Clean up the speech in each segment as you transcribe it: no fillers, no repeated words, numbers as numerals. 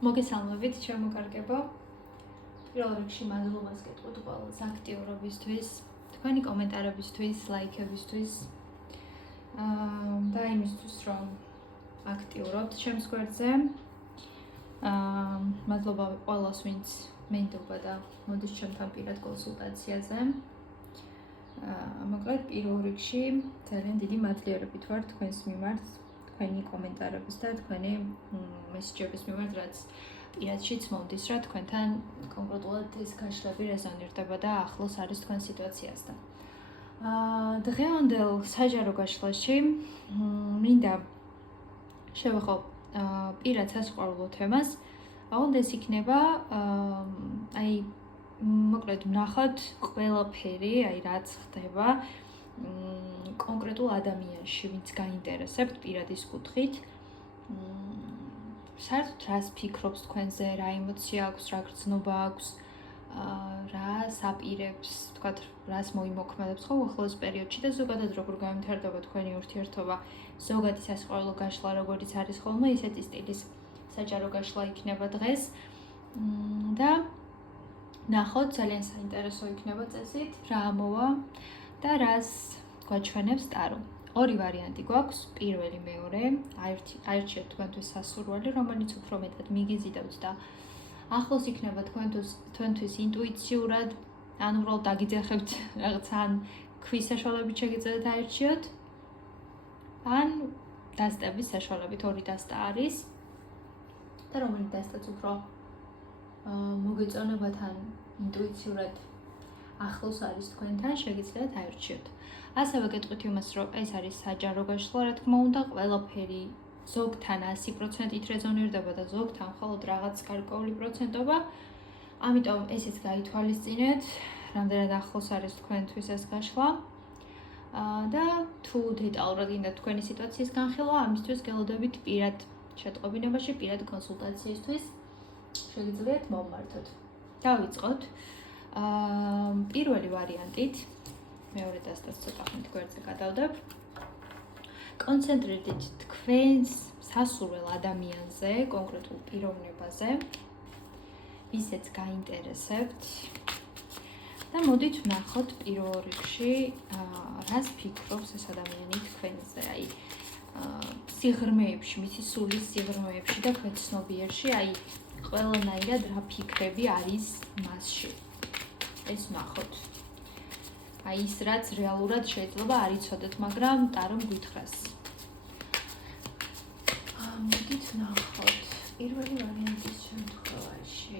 მოგესალმებით, შემოკარგებო. პირველ რიგში მადლობას გეტყვით ყველას აქტიურობისთვის, თქვენი კომენტარებისთვის, ლაიქებისთვის. და იმისთვის, რომ აქტიურობთ ჩემს გვერდზე. მადლობა ყველას, ვინც მენდობა და მოდის ჩემთან პირად კონსულტაციაზე. მოკლედ, პირველ რიგში ძალიან დიდი მადლიერებით ვარ თქვენს მიმართ, თქვენი კომენტარების და თქვენი მესეჯების მიმართ, რაც პირადშიც მომდის, რა თქვენთან კონკრეტულად ეს გაშლები რეზონირდება და ახლოს არის თქვენ სიტუაციასთან. დღევანდელ საჯარო გაშლაში მინდა შევეხო პირად სასიყვარულო თემას. აუთ ეს იქნება მოკლედ ვნახოთ ყველაფერი, რაც ხდება კონკრეტულ ადამიანში, ვინც გაინტერესებთ პირადის კუთხით. საერთოდ რას ფიქრობს თქვენზე, რა ემოცია აქვს, რა გრძნობა აქვს, რას აპირებს, თქვათ, რას მოიმოქმედებს ხო ახლოს პერიოდში და ზოგადად როგორ გამართება თქვენი ურთიერთობა, ზოგადი სასიყვარულო გაშლა როგორიც არის ხოლმე, ისეთი სტილის საჯარო გაშლა იქნება დღეს. და ნახოთ, ძალიან საინტერესო იქნება წესით, რა ამოვა და რას გვაჩვენებს ტარო. ორი ვარიანტი გვაქვს, პირველი, მეორე, აირჩიეთ თქვენთვის სასურველი, რომელიც უფრო მეტად მიგიზიდავთ და ახლოს იქნება თქვენთვის ინტუიციურად, ან უბრალოდ დაგიძახებთ რაღაცა, ან ქვის საშუალებით შეგიძლიათ აირჩიოთ, ან დასტების საშუალებით, ორი დასტა არის და რომელი დასტაც უფრო მოგეწონებათ ან ინტუიციურად ახლოს არის თქვენთან, შეგიძლიათ აირჩიოთ. ასევე გეტყვით იმას, რომ ეს არის საჯარო გაშლა, რა თქმა უნდა, ყველაფერი ზოგთან 100%-ით რეზონირდება და ზოგთან მხოლოდ რაღაც გარკვეული პროცენტობა. ამიტომ ესეც გაითვალისწინეთ, რამდენად ახლოს არის თქვენთვის ეს გაშლა. და თუ დეტალურად გინდა თქვენი სიტუაციის განხილვა, ამისთვის გელოდებით პირად შეტყობინებაში, პირად კონსულტაციისთვის შეგიძლიათ მომმართოთ. დავიწყოთ. პირველი ვარიანტით, მეორე დასტას ცოტა ხნით გვერდზე გადავდებ. კონცენტრირდით თქვენს სასურველ ადამიანზე, კონკრეტულ პიროვნებაზე, ვისაც გაინტერესებთ. და მოდით ვნახოთ პირველ რიგში, რას ფიქრობს ეს ადამიანი თქვენზე, სიღრმეებში, მისი სულის სიღრმეებში და ქვეცნობიერში, ყველანაირად რა ფიქრები არის მასში. ეს ვნახოთ. ის რაც რეალურად შეიძლება არ იცოდეთ, მაგრამ ტარომ გითხრას. მოდით ვნახოთ. პირველი ვარიანტის შემთხვევაში,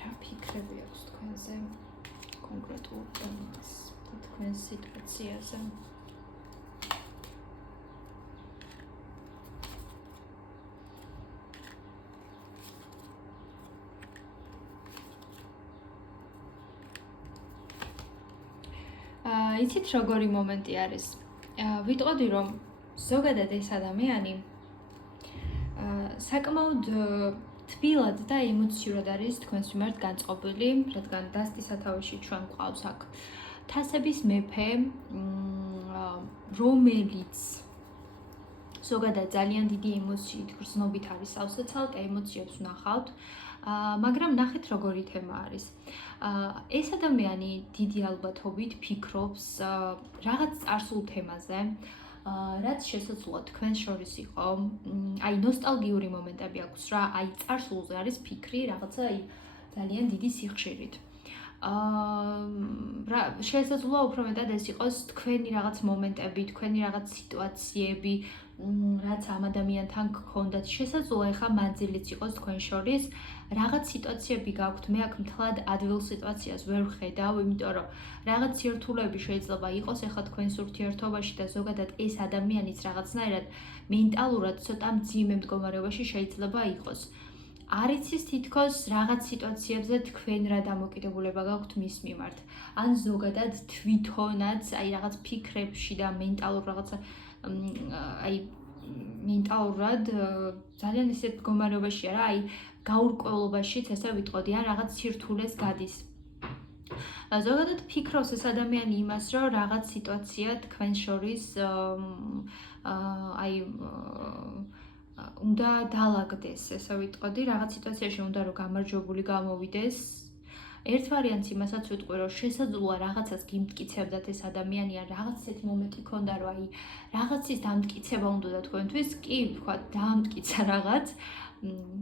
რა ფიქრები აქვს თქვენზე კონკრეტულ თემას და თქვენს სიტუაციაზე. იცით როგორი მომენტი არის? ვიტყოდი, რომ ზოგადად ეს ადამიანი საკმაოდ თბილად და ემოციურად არის თქვენს მიმართ განწყობილი, რადგან დასტის სათავეში ჩვენ გვყავს აქ თასების მეფე, რომელიც ზოგადად ძალიან დიდი ემოციით, გრძნობით არის სავსე, ცალკე ემოციებს ვნახავთ. მაგრამ ნახეთ როგორი თემა არის. ეს ადამიანი დიდი ალბათობით ფიქრობს რაღაც წარსულ თემაზე, რაც შესაძლოა თქვენ შორის იყო, ნოსტალგიური მომენტები აქვს რა, წარსულზე არის ფიქრი რაღაცა ძალიან დიდი სიხშირით. შესაძლოა უფრო მეტად ეს იყოს თქვენი რაღაც მომენტები, თქვენი რაღაც სიტუაციები, რაც ამ ადამიანთან გქონდათ. შესაძლოა ეხა მანძილიც იყოს თქვენ შორის, რაღაც სიტუაციები გაქვთ, მე აქ მთლად ადვილ სიტუაციას ვერ ვხედავ, იმიტომ რომ რაღაც სირთულეები შეიძლება იყოს ეხა თქვენს ურთიერთობაში და ზოგადად ეს ადამიანიც რაღაცნაირად მენტალურად ცოტა მძიმე მდგომარეობაში შეიძლება იყოს. არ იცის თითქოს რაღაც სიტუაციებზე თქვენ რა დამოკიდებულება გაქვთ მის მიმართ. ან ზოგადად თვითონაც რაღაც ფიქრებში და მენტალურ რაღაცა მენტალურად ძალიან ისეთ მდგომარეობაშია რა, გაურკვევლობაშიც ესე ვიტყოდი, ან რაღაც სირთულეს გადის. ზოგადად ფიქრობს ეს ადამიანი იმას, რომ რაღაც სიტუაცია თქვენ შორის უნდა დაალაგდეს, ესე ვიტყოდი, რაღაც სიტუაციაში უნდა რომ გამარჯვებული გამოვიდეს. ერთ ვარიანტს იმასაც ვიტყვი, რომ შესაძლოა რაღაცას გიმტკიცებდათ ეს ადამიანი, ან რაღაც ისეთი მომენტი ქონდა, რომ აი რაღაცის დამტკიცება უნდა თქვენთვის, კი, თქვა, დაამტკიცა რაღაც.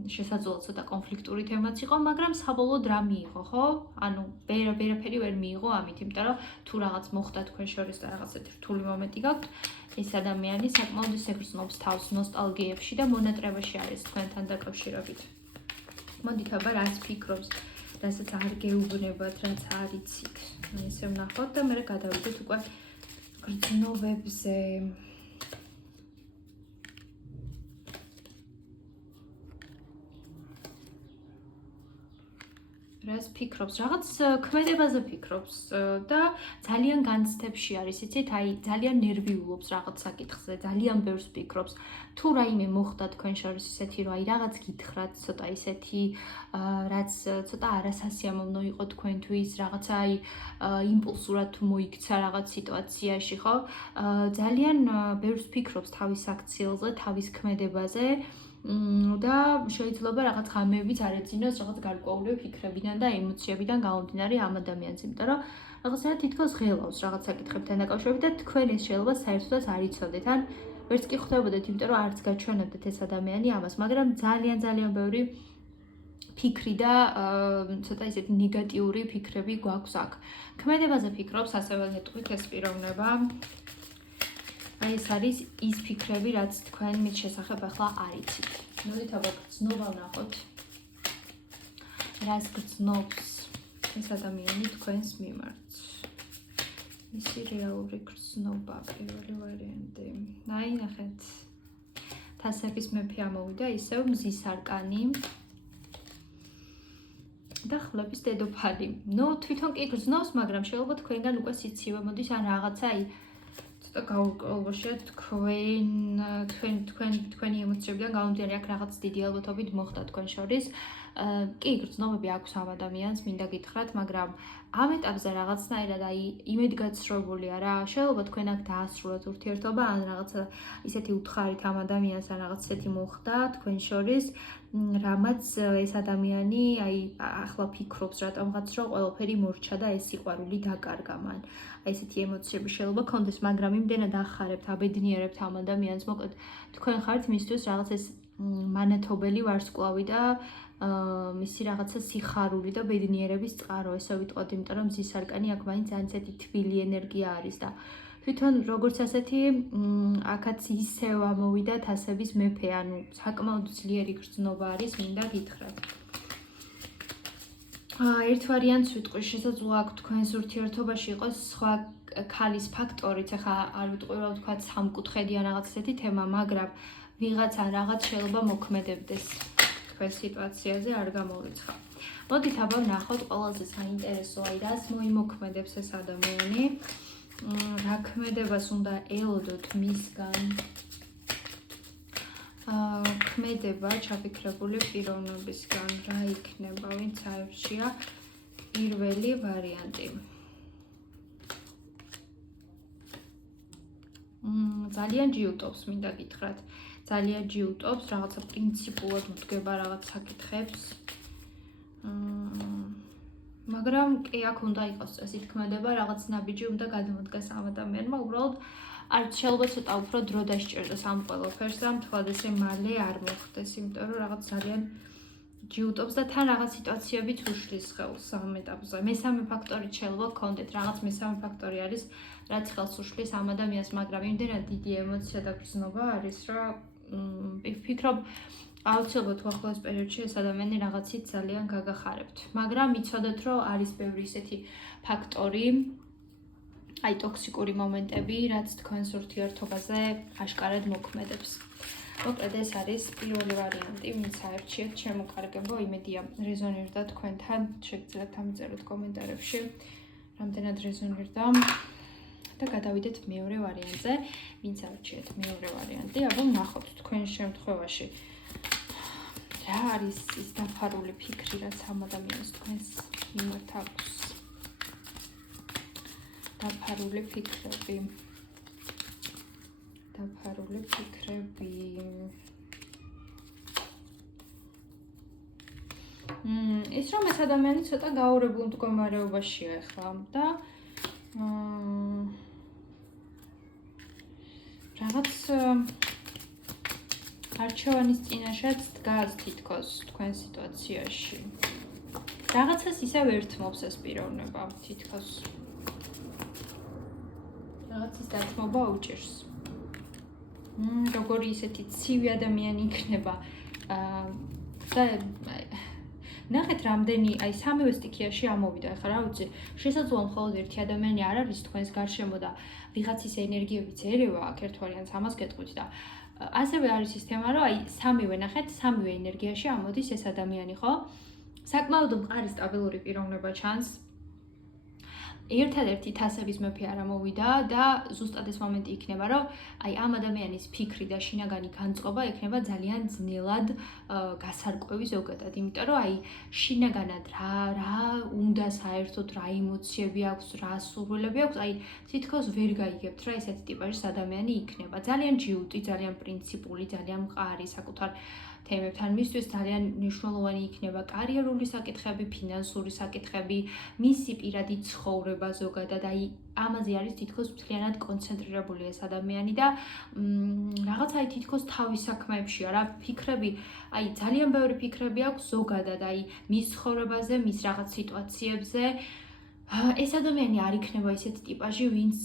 შესაძლოა ცოტა კონფლიქტური თემაც იყო, მაგრამ საბოლოოდ რა მიიღო, ხო? ანუ ვერაფერი ვერ მიიღო ამით, იმიტომ რომ თუ რაღაც მოხდა თქვენ შორის და რაღაც ერთი რთული მომენტი გაქვთ, ეს ადამიანი საკმაოდ ისე გრძნობს თავს ნოსტალგიებში და მონატრებაში არის თქვენთან დაკავშირებით. მოდით აბა რაც ფიქრობს, რასაც არ გეუბნებათ, რაც არ იცით. ისე ვნახოთ და მე გადავიდეთ უკვე გრძნობებზე. რას ფიქრობს, რაღაც ქმედებაზე ფიქრობს და ძალიან განცდებში არის, იცით, აი ძალიან ნერვიულობს რაღაც საკითხზე, ძალიან ბევრს ფიქრობს. თუ რაიმე მოხდა თქვენ შორის ისეთი, რომ აი რაღაც გითხრათ, ცოტა ისეთი, რაც ცოტა არასასიამოვნო იყო თქვენთვის, რაღაცა აი იმპულსურად თუ მოიქცა რაღაც სიტუაციაში, ხო? ძალიან ბევრს ფიქრობს თავის აქციელზე, თავის ქმედებაზე. და შეიძლება რაღაც ღამეებიც არ ეძინოს რაღაც გარკვეული ფიქრებიდან და ემოციებიდან გამომდინარე ამ ადამიანს, იმიტომ რომ რაღაცა თითქოს ღელავს რაღაც საკითხებთან დაკავშირებით და თქვენ ეს შეიძლება საერთოდაც არ იცოდეთ, ან ვერც კი ხვდებოდეთ, იმიტომ რომ არც გაჩვენებდეთ ეს ადამიანი ამას, მაგრამ ძალიან ბევრი ფიქრი და ცოტა ისეთი ნეგატიური ფიქრები გვაქვს აქ. ქმედებაზე ფიქრობს, ასევე ნეტყვით ეს პიროვნება. აი ეს არის ის ფიქრები, რაც თქვენ მის შესახებ ახლა არ იცით. მოდით აბა გრძნობა ვნახოთ. რას გრძნობს ეს ადამიანი თქვენს მიმართ? მისი რეალური გრძნობა, პირველი ვარიანტი. აი ნახეთ. თასების მეფე ამოვიდა, ისევ მზის არკანი. და ხლების დედოფალი. ნუ თვითონ კი გრძნობს, მაგრამ შეიძლება თქვენგან უკვე სიცივე მოდის ან რაღაცა აი ცოტა გაურკვევლობაში თქვენი ემოციებიდან გამომდინარე აქ რაღაც დიდი ალბათობით მოხდა თქვენ შორის. კი, გრძნობები აქვს ამ ადამიანს, მინდა გითხრათ, მაგრამ ამ ეტაპზე რაღაცნაირად აი იმედგაცრუებულია რა. შეიძლება თქვენ აქ დაასრულოთ ურთიერთობა, ან რაღაცა ისეთი უთხარით ამ ადამიანს, ან რაღაც ისეთი მოხდა თქვენ შორის, რამაც ეს ადამიანი აი ახლა ფიქრობს რატომღაც რომ ყველაფერი მორჩა და ეს სიყვარული დაკარგა მან. აი ესეთი ემოციები შეიძლება კონდეს, მაგრამ იმდენად ახარებთ, აბედნიერებთ ამ ადამიანს, მოკლედ თქვენ ხართ მისთვის რაღაც ეს მანათობელი ვარსკვლავი და მისი რაღაცა სიხარული და ბედნიერების წყარო, ესე ვიტყოდი, იმიტომ რომ მზის არკანი აქ მაინც ძალიან ისეთი თბილი ენერგია არის და თვითონ როგორც ასეთი აქაც ისევ ამოვიდა თასების მეფე, ანუ საკმაოდ ძლიერი გრძნობა არის, მინდა გითხრათ. ერთ ვარიანტს ვიტყვი, შესაძლოა აქ თქვენს ურთიერთობაში იყოს სხვა ქალის ფაქტორიც, ახლა არ ვიტყვი რა ვთქვა სამკუთხედიან რაღაც ესეთი თემა, მაგრამ ვიღაცა რაღაც შეიძლება მოქმედებდეს თქვენ სიტუაციაზე, არ გამოვრიცხა. მოდით აბა ვნახოთ ყველაზე საინტერესო, აი რას მოიმოქმედებს ეს ადამიანი. რა ქმედებას უნდა ელოდოთ მისგან. ქმედება ჩაფიქრებული პიროვნებისგან რა იქნება, ვინც აირჩია პირველი ვარიანტი. ძალიან ჯიუტობს, მინდა გითხრათ. ძალიან ჯიუტობს, რაღაცა პრინციპულად უდგება რაღაც საკითხებს. მაგრამ კი აქ უნდა იყოს წესი თქმედება, რაღაც ნაბიჯი უნდა გადმოდგას ამ ადამიანმა, უბრალოდ არც შეიძლება ცოტა უფრო დრო დასჭირდეს ამ ყველაფერს და მთლად ესე მალე არ მოხდეს, იმიტომ რომ რაღაც ძალიან ჯიუტობს და თან რაღაც სიტუაციებიც უშლის ხელს ამ ეტაპზე. მესამე ფაქტორი შეიძლება გქონდეთ, რაღაც მესამე ფაქტორი არის, რაც ხელს უშლის ამ ადამიანს, მაგრამ იმდენად დიდი ემოცია და გრძნობა არის, რომ ვფიქრობ აუცილებლად უახლოეს პერიოდში ეს ადამიანი რაღაცით ძალიან გაგახარებთ. მაგრამ იცოდეთ, რომ არის ბევრი ისეთი ფაქტორი, აი ტოქსიკური მომენტები, რაც თქვენს ურთიერთობაზე აშკარად მოქმედებს. მოკლედ ეს არის პირველი ვარიანტი, ვინც აერჩიეთ შემოკარგებო, იმედია რეზონირდა თქვენთან, შეგიძლიათ ამიწეროთ კომენტარებში, რამდენად რეზონირდა. და გადავიდეთ მეორე ვარიანტზე, ვინც აერჩიეთ მეორე ვარიანტი, აბა ვნახოთ თქვენ შემთხვევაში რა არის ის დაფარული ფიქრი, რაც ამ ადამიანს თქვენს მიმართ აქვს. დაფარული ფიქრები. ის რომ ეს ადამიანი ცოტა გაურებულ მდგომარეობაშია ახლა და რაღაც არჩევანის წინაშეც დგას თითქოს თქვენ სიტუაციაში. რაღაცას ისევ ერთმობს ეს პიროვნება თითქოს. რაღაცის დათმობა უჭირს. როგორი ისეთი ცივი ადამიანი იქნება და ნახეთ რამდენი აი სამივე სტიქიაში ამოვიდა ახლა რა ვიცი შესაძლოა მხოლოდ ერთი ადამიანი არ არის თქვენს გარშემო და ვიღაცის ენერგიებიც ერევა აქ ერთ ვარიანტს ამას გეტყვით და ასევე არის ის თემა რომ აი სამივე ნახეთ სამივე ენერგიაში ამოდის ეს ადამიანი ხო საკმაოდ მყარი სტაბილური პიროვნება ჩანს ერთადერთი თასების მეფე არ ამოვიდა და ზუსტად ეს მომენტი იქნება რომ აი ამ ადამიანის ფიქრი და შინაგანი განწყობა იქნება ძალიან ძნელად გასარკვევი ზოგადად იმიტომ რომ აი შინაგანად რა უნდა საერთოდ რა ემოციები აქვს რა სურვილები აქვს აი თითქოს ვერ გაიგებთ რა ესეთი ტიპაჟის ადამიანი იქნება ძალიან ჯიუტი ძალიან პრინციპული ძალიან მყარი საკუთარ თემებთან მისთვის ძალიან მნიშვნელოვანი იქნება კარიერული საკითხები, ფინანსური საკითხები, მისი პირადი ცხოვრება ზოგადად, აი ამაზე არის თითქოს მთლიანად კონცენტრირებული ეს ადამიანი და რაღაც აი თითქოს თავის საქმეებშია რა, ფიქრები, აი ძალიან ბევრი ფიქრები აქვს ზოგადად, აი მის ცხოვრებაზე, მის რაღაც სიტუაციებზე. ეს ადამიანი არ იქნება ისეთი ტიპაჟი, ვინც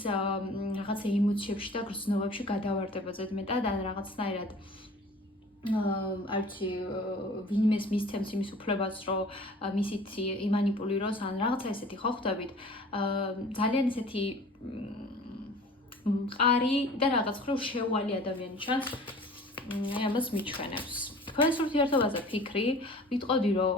რაღაც ემოციებში და გრძნობებში გადავარდება ზედმეტად ან რაღაცნაირად არც ვინმეს მისცემს იმის უფლებას, რომ მისით იმანიპულიროს ან რაღაცა ესეთი ხო ხვდებით. ძალიან ესეთი მყარი და რაღაც ხრო შეუვალი ადამიანი ჩანს. ამას მიჩვენებს. თქვენს ურთიერთობაზე ფიქრი, ვიტყოდი, რომ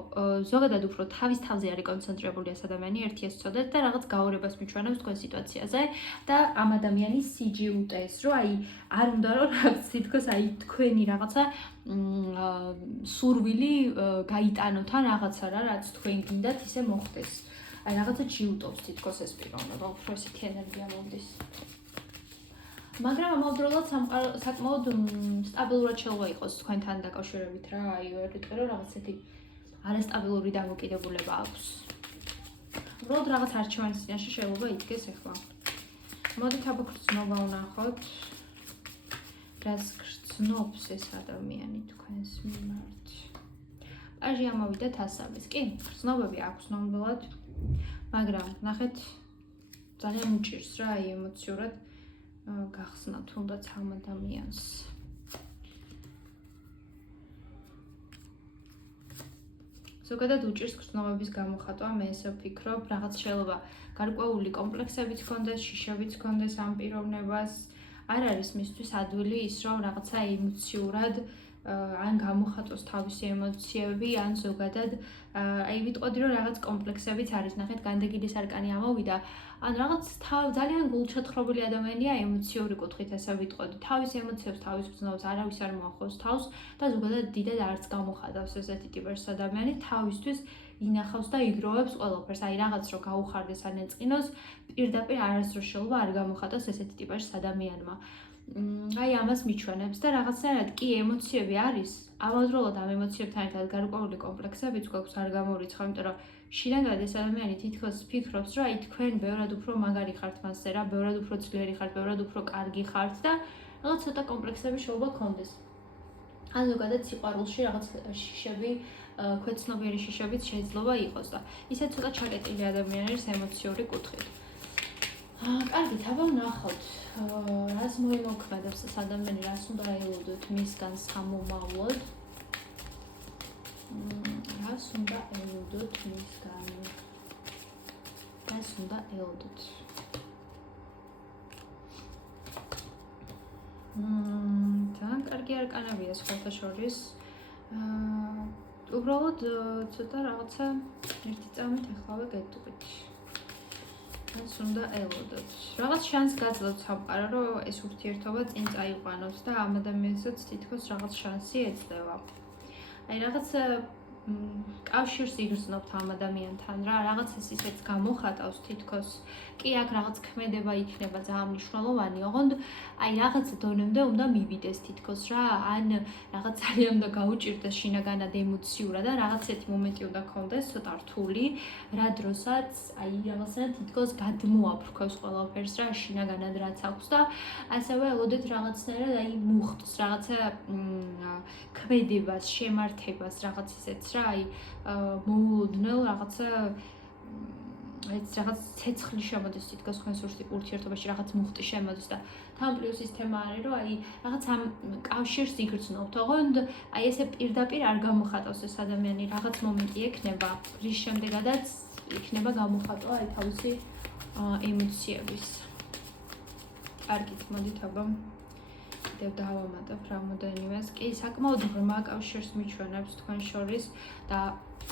ზოგადად უფრო თავის თავზე არის კონცენტრირებული ეს ადამიანი, ერთი ეს წოდეთ და რაღაც გაურებას მიჩვენებს თქვენ სიტუაციაზე და ამ ადამიანის CGUT-ს, რომ აი არ უნდა რომ რაღაც თითქოს აი თქვენი რაღაცა სურვილი გაიტანოთ ან რაღაცა რა, რაც თქვენ გინდათ ისე მოხდეს. აი რაღაცა ჯიუტობს თითქოს ეს პიროვნება, უფრო ესეთი ენერგია მომდის. მაგრამ ამავდროულად საკმაოდ სტაბილურად შეიძლება იყოს თქვენთან დაკავშირებით რა, აი ვერ ვიტყვი რომ რაღაც ესეთი არასტაბილური დამოკიდებულება აქვს. უბრალოდ რაღაც არჩევანის წინაშე შეიძლება იდგეს ახლა. მოდით აბა გრძნობა ვნახოთ. რას გრძნობს ეს ადამიანი თქვენს მიმართ? პაჟი ამოვიდა თასების. კი, გრძნობები აქვს ნამდვილად. მაგრამ ნახეთ ძალიან უჭირს რა, აი ემოციურად გახსნა თუნდაც ამ ადამიანს. ზოგადად უჭირს გრძნობების გამოხატვა, მე ესე ვფიქრობ, რაღაც შეიძლება გარკვეული კომპლექსებიც ჰქონდეს, შიშებიც ჰქონდეს ამ პიროვნებას. არ არის მისთვის ადვილი ის, რომ რაღაცა ემოციურად ან გამოხატოს თავისი ემოციები, ან ზოგადად აი ვიტყოდი რომ რაღაც კომპლექსებიც არის, ნახეთ განდეგილის არკანი ამოვიდა. ან რაღაც ძალიან გულჩათხრობილი ადამიანია ემოციური კუთხით, ასე ვიტყოდი. თავის ემოციებს, თავის გრძნობას არავის არ მოახავს თავს და ზოგადად დიდად არც გამოხატავს ესეთი ტიპის ადამიანი, თავისთვის ინახავს და იგროვებს ყველაფერს. აი რაღაც რო გაუხარდეს ან ეწყინოს, პირდაპირ არასდროს შეიძლება არ გამოხატოს ესეთი ტიპის ადამიანმა. აი ამას მიჩვენებს და რაღაცნაირად კი ემოციები არის, ამავდროულად ამ ემოციებთან ერთად გარკვეული კომპლექსებიც გვაქვს არ გამორიცხვა, იმიტომ რომ შინაგანად ეს ადამიანი თითქოს ფიქრობს, რომ აი თქვენ ბევრად უფრო მაგარი ხართ მასზე რა, ბევრად უფრო ძლიერი ხართ, ბევრად უფრო კარგი ხართ და რაღაც ცოტა კომპლექსები შეიძლება გქონდეს. ან ზოგადად სიყვარულში რაღაც შიშები, ქვეცნობიერი შიშებიც შეიძლება იყოს და ისე ცოტა ჩაკეტილი ადამიანი არის ემოციური კუთხით. კარგით, აბა ვნახოთ. რას მოიმოქმედებს ეს ადამიანი, რას უნდა ელოდოთ მისგან სამომავლოდ? რას უნდა ელოდოთ მისგან? რას უნდა ელოდოთ? ძალიან კარგი არკანებია სხვათა შორის. უბრალოდ ცოტა რაღაცა ერთი წამით ახლავე გეტყვით. რას უნდა ელოდოთ? რაღაც შანს გაძლევთ სამყარო, რომ ეს ურთიერთობა წინ წაიყვანოთ და ამ ადამიანსაც თითქოს რაღაც შანსი ეძლევა. აი რაღაც კავშირს იგრძნობთ ამ ადამიანთან რა, რაღაცას ისეც გამოხატავს თითქოს. კი აქ რაღაც ქმედება იქნება ძალიან მნიშვნელოვანი, ოღონდ აი რაღაც დონემდე უნდა მივიდეს თითქოს რა, ან რაღაც ძალიან უნდა გაუჭირდეს შინაგანად ემოციურად და რაღაც ერთი მომენტი უნდა გქონდეს ცოტა რთული, რა დროსაც აი რაღაცა თითქოს გადმოაფრქვევს ყველაფერს რა, შინაგანად რაც აქვს და ასევე ელოდეთ რაღაცნაირად აი მუხტს, რაღაცა ქმედებას, შემართებას, რაღაც ისეთს რა, აი მოულოდნელ რაღაცა ეს რაღაც ცეცხლი შემოდის თითქოს თქვენს ურთიერთობაში, რაღაც მუხტი შემოდის და თან პლუს ის თემა არის, რომ აი რაღაც ამ კავშირს იგრძნობთ, ოღონდ აი ესე პირდაპირ არ გამოხატავს ეს ადამიანი, რაღაც მომენტი ექნება, რის შემდეგაც იქნება გამოხატვა აი თავისი ემოციების. კარგით, მოდით აბა კიდევ დავამატებ რამოდენიმეს. კი, საკმაოდ ღრმა კავშირს მიჩვენებს თქვენ შორის და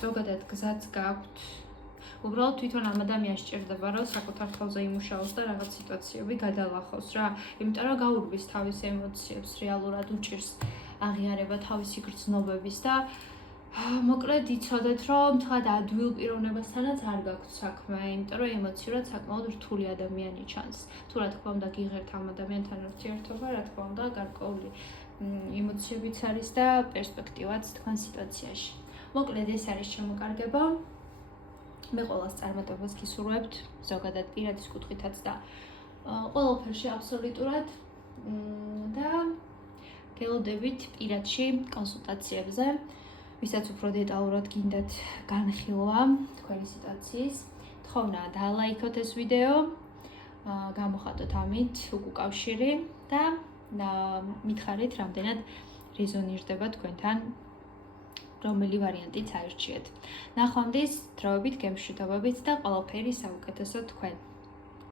ზოგადად გზაც გაქვთ. უბრალოდ თვითონ ამ ადამიანს სჭირდება, რომ საკუთარ თავზე იმუშაოს და რაღაც სიტუაციები გადალახოს რა. იმიტომ რომ გაურბის თავის ემოციებს, რეალურად უჭირს აღიარება თავისი გრძნობების და მოკლედ იცოდეთ, რომ თხად ადვილ პიროვნებასთანაც არ გაქვთ საქმე, იმიტომ რომ ემოციურად საკმაოდ რთული ადამიანი ჩანს. თუ რა თქმა უნდა გიღერთ ამ ადამიანთან ურთიერთობა, რა თქმა უნდა გარკვეული ემოციებიც არის და პერსპექტივაც თქვენ სიტუაციაში. მოკლედ ეს არის შემოკარგება. მე ყველას წარმატებას გისურვებთ, ზოგადად პირადის კუთხითაც და ყველაფერში აბსოლუტურად და გელოდებით პირადში კონსულტაციებზე, ვისაც უფრო დეტალურად გინდათ განხილვა თქვენი სიტუაციის. თხოვნა დალაიქოთ ეს ვიდეო, გამოხატოთ ამით უკავშირი და მითხარით, რამდენად რეზონირდება თქვენთან რომელი ვარიანტიც აირჩიეთ. ნახვამდის დროებით, გემშვიდობებით და ყველაფერი საუკეთესო თქვენ.